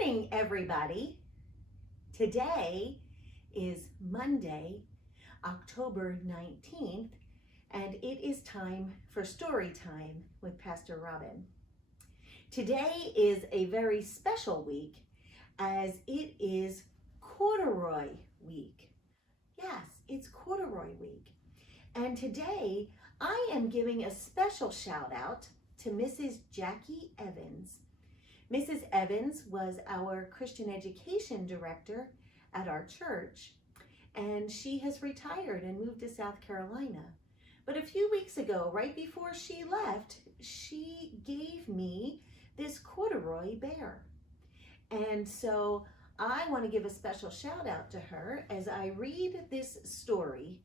morning, everybody. Today is Monday, October 19th, and it is time for story time with Pastor Robin. Today is a very special week as it is Corduroy week. Yes, it's Corduroy week. And today I am giving a special shout out to Mrs. Jackie Evans. Mrs. Evans was our Christian education director at our church, and she has retired and moved to South Carolina. But a few weeks ago, right before she left, she gave me this corduroy bear. And so I want to give a special shout out to her as I read this story,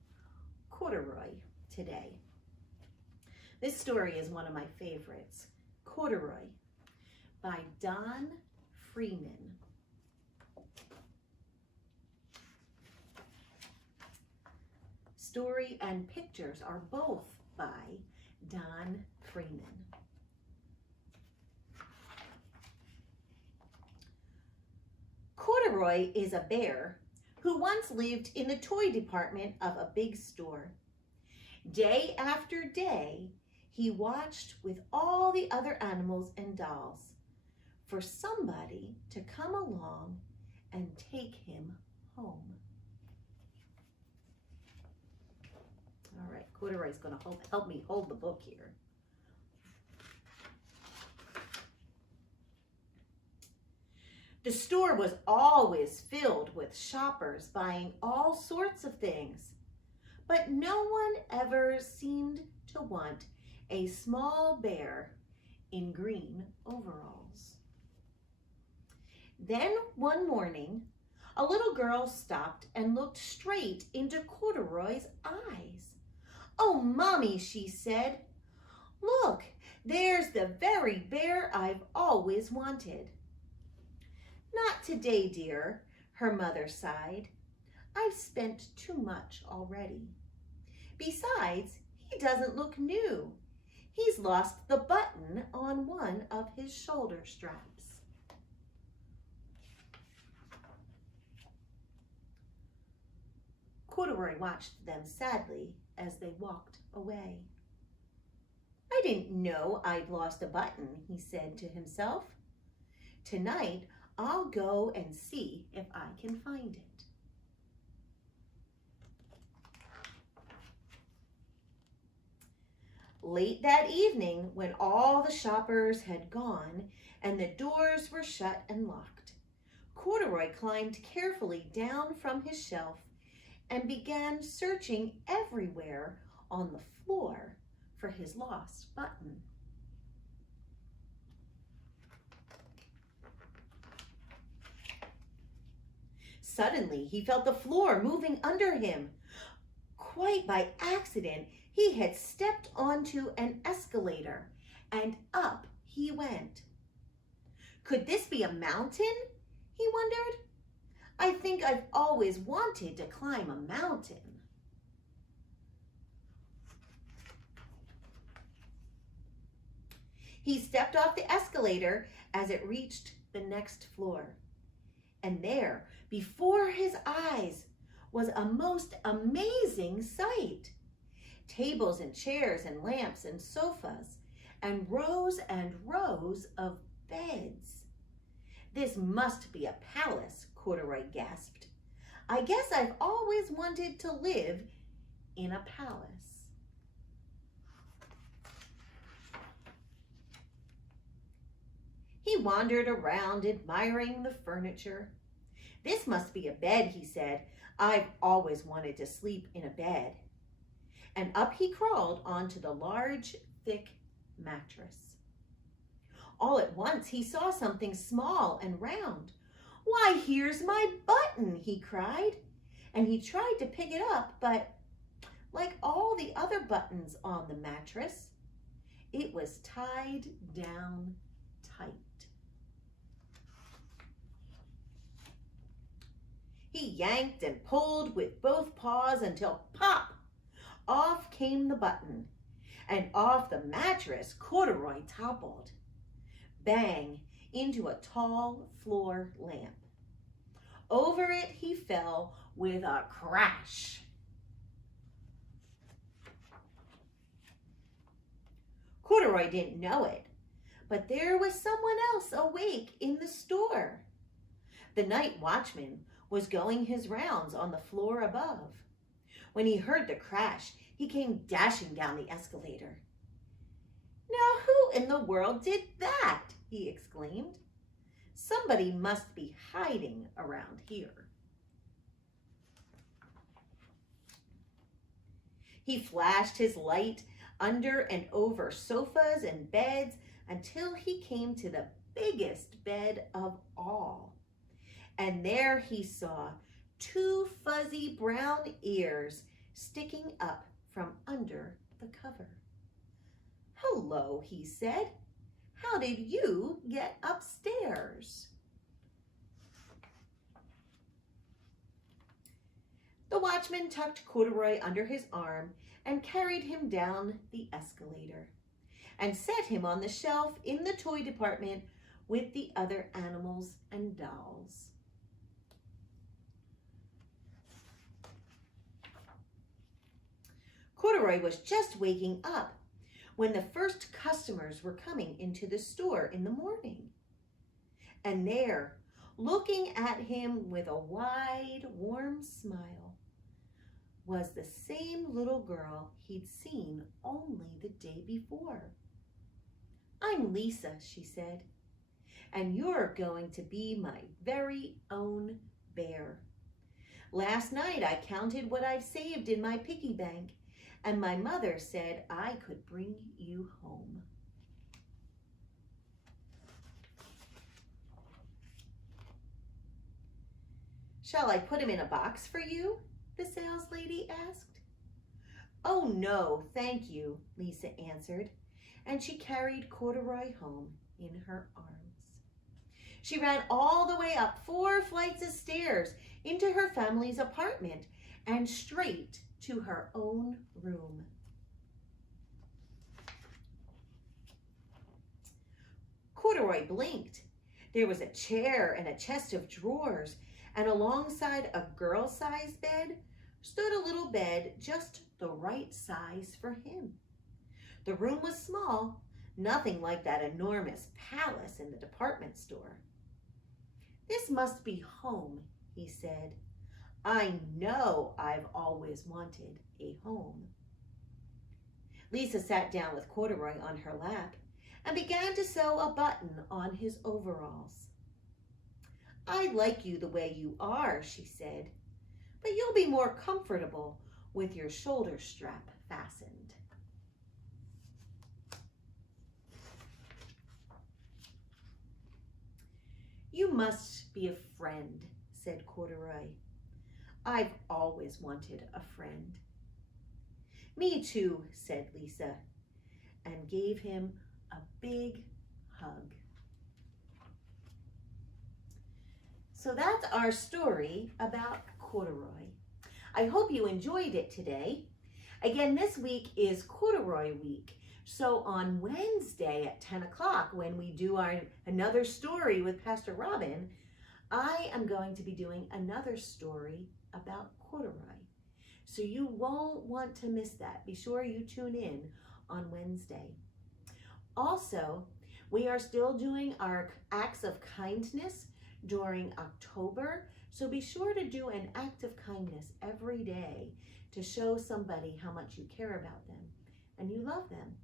Corduroy, today. This story is one of my favorites, Corduroy, by Don Freeman. Story and pictures are both by Don Freeman. Corduroy is a bear who once lived in the toy department of a big store. Day after day, he watched with all the other animals and dolls for somebody to come along and take him home. All right, Corduroy's going to help me hold the book here. The store was always filled with shoppers buying all sorts of things, but no one ever seemed to want a small bear in green overalls. Then one morning, a little girl stopped and looked straight into Corduroy's eyes. "Oh, Mommy," she said, "look, there's the very bear I've always wanted." "Not today, dear," her mother sighed. "I've spent too much already. Besides, he doesn't look new. He's lost the button on one of his shoulder straps." Corduroy watched them sadly as they walked away. "I didn't know I'd lost a button," he said to himself. "Tonight, I'll go and see if I can find it." Late that evening, when all the shoppers had gone and the doors were shut and locked, Corduroy climbed carefully down from his shelf and began searching everywhere on the floor for his lost button. Suddenly, he felt the floor moving under him. Quite by accident, he had stepped onto an escalator, and up he went. Could this be a mountain? He wondered. "I think I've always wanted to climb a mountain." He stepped off the escalator as it reached the next floor. And there, before his eyes, was a most amazing sight. Tables and chairs and lamps and sofas and rows of beds. "This must be a palace," Corduroy gasped. "I guess I've always wanted to live in a palace." He wandered around admiring the furniture. "This must be a bed," he said. "I've always wanted to sleep in a bed." And up he crawled onto the large, thick mattress. All at once he saw something small and round. "Why, here's my button," he cried. And he tried to pick it up, but like all the other buttons on the mattress, it was tied down tight. He yanked and pulled with both paws until pop! Off came the button, and off the mattress Corduroy toppled. Bang! into a tall floor lamp. Over it he fell with a crash. Corduroy didn't know it, but there was someone else awake in the store. The night watchman was going his rounds on the floor above. When he heard the crash, he came dashing down the escalator. "Now who in the world did that?" he exclaimed. "Somebody must be hiding around here." He flashed his light under and over sofas and beds until he came to the biggest bed of all. And there he saw 2 fuzzy brown ears sticking up from under the cover. "Hello," he said. "How did you get upstairs?" The watchman tucked Corduroy under his arm and carried him down the escalator and set him on the shelf in the toy department with the other animals and dolls. Corduroy was just waking up when the first customers were coming into the store in the morning. And there, looking at him with a wide, warm smile, was the same little girl he'd seen only the day before. "I'm Lisa," she said, "and you're going to be my very own bear. Last night I counted what I've saved in my piggy bank, and my mother said I could bring you home." "Shall I put him in a box for you?" the saleslady asked. "Oh no, thank you," Lisa answered, and she carried Corduroy home in her arms. She ran all the way up 4 flights of stairs into her family's apartment and straight to her own room. Corduroy blinked. There was a chair and a chest of drawers, and alongside a girl-sized bed stood a little bed just the right size for him. The room was small, nothing like that enormous palace in the department store. "This must be home," he said. "I know I've always wanted a home." Lisa sat down with Corduroy on her lap and began to sew a button on his overalls. "I like you the way you are," she said, "but you'll be more comfortable with your shoulder strap fastened." "You must be a friend," said Corduroy. "I've always wanted a friend." "Me too," said Lisa, and gave him a big hug. So that's our story about Corduroy. I hope you enjoyed it today. Again, this week is Corduroy week. So on Wednesday at 10 o'clock, when we do our another story with Pastor Robin, I am going to be doing another story about Corduroy. So you won't want to miss that. Be sure you tune in on Wednesday. Also, we are still doing our acts of kindness during October. So be sure to do an act of kindness every day to show somebody how much you care about them and you love them.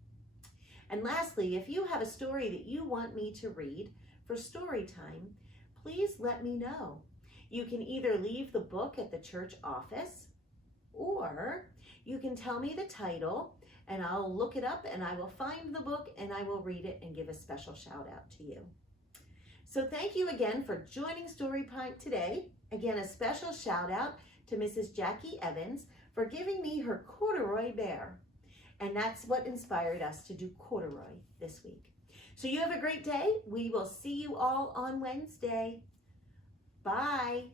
And lastly, if you have a story that you want me to read for story time, please let me know. You can either leave the book at the church office, or you can tell me the title and I'll look it up and I will find the book and I will read it and give a special shout out to you. So thank you again for joining Story Pint today. Again, a special shout out to Mrs. Jackie Evans for giving me her Corduroy bear. And that's what inspired us to do Corduroy this week. So you have a great day. We will see you all on Wednesday. Bye.